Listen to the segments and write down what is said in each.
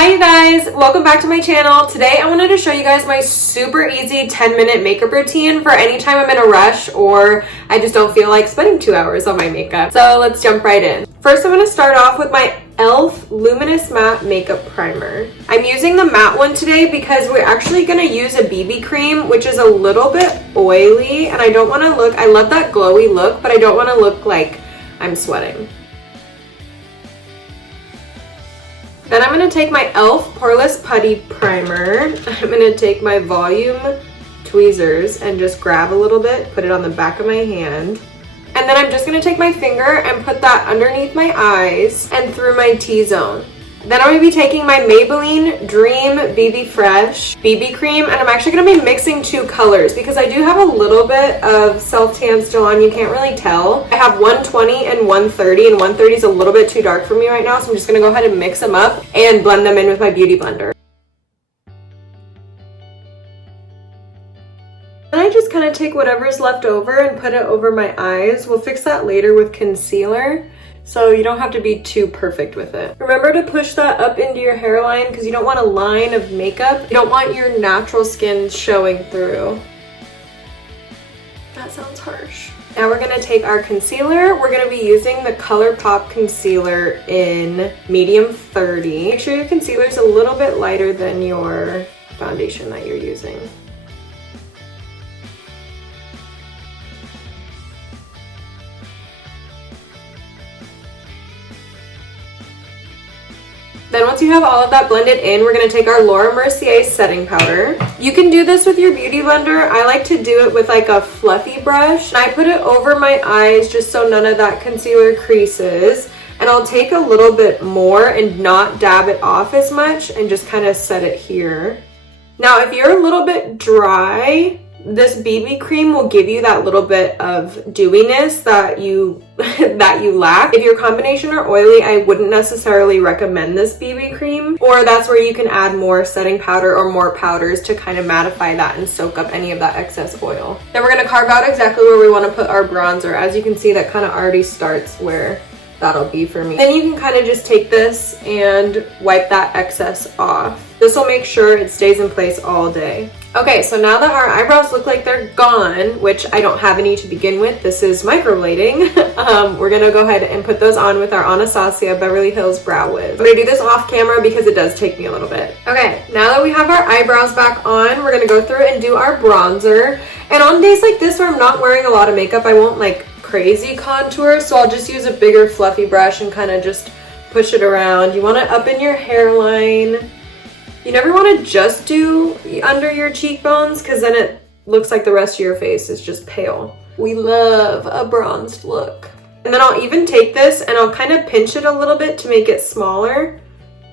Hi you guys, welcome back to my channel. Today I wanted to show you guys my super easy 10-minute makeup routine for any time I'm in a rush or I just don't feel like spending 2 hours on my makeup. So let's jump right in. First I'm going to start off with my e.l.f. Luminous Matte Makeup Primer. I'm using the matte one today because we're actually going to use a BB cream which is a little bit oily and I don't want to look, I love that glowy look, but I don't want to look like I'm sweating. Then I'm going to take my e.l.f. Poreless Putty Primer. I'm going to take my volume tweezers and just grab a little bit, put it on the back of my hand. And then I'm just going to take my finger and put that underneath my eyes and through my T-zone. Then I'm going to be taking my Maybelline Dream BB Fresh BB Cream, and I'm actually going to be mixing two colors because I do have a little bit of self-tan still on. You can't really tell. I have 120 and 130, and 130 is a little bit too dark for me right now, so I'm just going to go ahead and mix them up and blend them in with my Beauty Blender. Then I just kind of take whatever's left over and put it over my eyes. We'll fix that later with concealer, so you don't have to be too perfect with it. Remember to push that up into your hairline because you don't want a line of makeup. You don't want your natural skin showing through. That sounds harsh. Now we're going to take our concealer. We're going to be using the ColourPop concealer in medium 30. Make sure your concealer is a little bit lighter than your foundation that you're using. Then once you have all of that blended in, we're going to take our Laura Mercier setting powder. You can do this with your Beauty Blender. I like to do it with like a fluffy brush. And I put it over my eyes just so none of that concealer creases. And I'll take a little bit more and not dab it off as much and just kind of set it here. Now if you're a little bit dry, this BB cream will give you that little bit of dewiness that you lack. If your combination are oily, I wouldn't necessarily recommend this BB cream, or that's where you can add more setting powder or more powders to kind of mattify that and soak up any of that excess oil. Then we're going to carve out exactly where we want to put our bronzer. As you can see, that kind of already starts where that'll be for me. Then you can kind of just take this and wipe that excess off. This will make sure it stays in place all day. Okay, so now that our eyebrows look like they're gone, which I don't have any to begin with, this is microblading, we're gonna go ahead and put those on with our Anastasia Beverly Hills Brow Wiz. I'm gonna do this off camera because it does take me a little bit. Okay, now that we have our eyebrows back on, we're gonna go through and do our bronzer. And on days like this where I'm not wearing a lot of makeup, I won't like crazy contour, so I'll just use a bigger fluffy brush and kind of just push it around. You want it up in your hairline. You never want to just do under your cheekbones because then it looks like the rest of your face is just pale. We love a bronzed look. And then I'll even take this and I'll kind of pinch it a little bit to make it smaller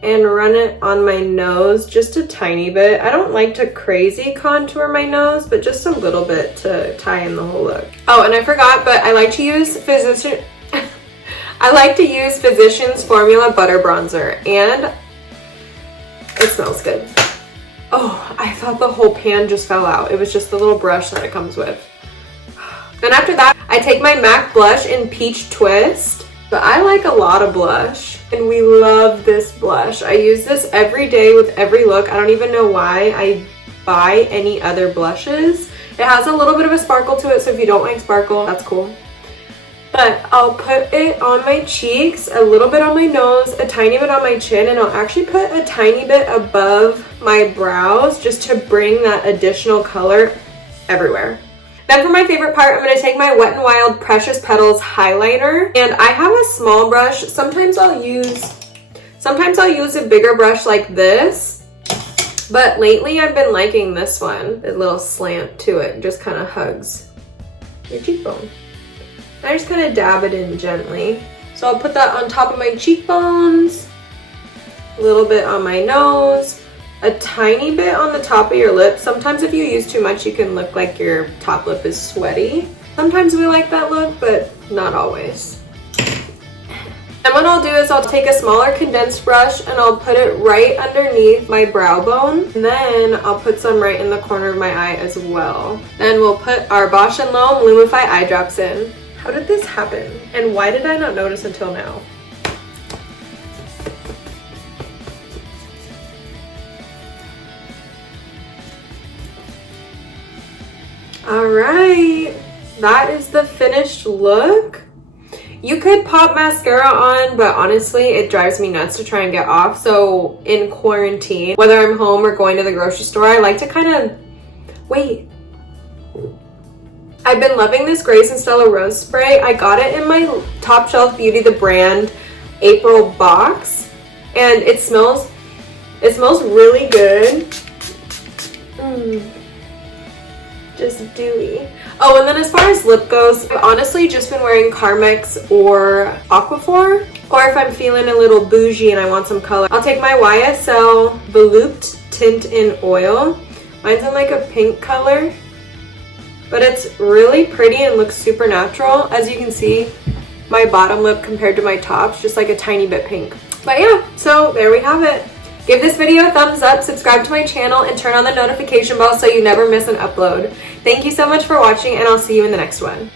and run it on my nose just a tiny bit. I don't like to crazy contour my nose, but just a little bit to tie in the whole look. Oh, and I forgot, but I like to use Physicians Formula Butter Bronzer, and it smells good. Oh, I thought the whole pan just fell out. It was just the little brush that it comes with. Then after that, I take my MAC blush in Peach Twist. But I like a lot of blush, and we love this blush. I use this every day with every look. I don't even know why I buy any other blushes. It has a little bit of a sparkle to it, so if you don't like sparkle, that's cool. But I'll put it on my cheeks, a little bit on my nose, a tiny bit on my chin, and I'll actually put a tiny bit above my brows just to bring that additional color everywhere. Then for my favorite part, I'm going to take my Wet n Wild Precious Petals highlighter, and I have a small brush. Sometimes I'll use a bigger brush like this, but lately I've been liking this one. A little slant to it, just kind of hugs your cheekbone. I just kind of dab it in gently. So I'll put that on top of my cheekbones, a little bit on my nose, a tiny bit on the top of your lip. Sometimes if you use too much, you can look like your top lip is sweaty. Sometimes we like that look, but not always. And what I'll do is I'll take a smaller condensed brush and I'll put it right underneath my brow bone. And then I'll put some right in the corner of my eye as well. Then we'll put our Bausch & Lomb Lumify eye drops in. How did this happen? And why did I not notice until now? All right, that is the finished look. You could pop mascara on, but honestly, it drives me nuts to try and get off. So in quarantine, whether I'm home or going to the grocery store, I like to kind of, wait. I've been loving this Grace and Stella Rose spray. I got it in my Top Shelf Beauty, the brand, April box. And it smells really good. Just dewy. Oh, and then as far as lip goes, I've honestly just been wearing Carmex or Aquaphor. Or if I'm feeling a little bougie and I want some color, I'll take my YSL Volupte Tint in Oil. Mine's in like a pink color. But it's really pretty and looks super natural. As you can see, my bottom lip compared to my top's just like a tiny bit pink. But yeah, so there we have it. Give this video a thumbs up, subscribe to my channel, and turn on the notification bell so you never miss an upload. Thank you so much for watching, and I'll see you in the next one.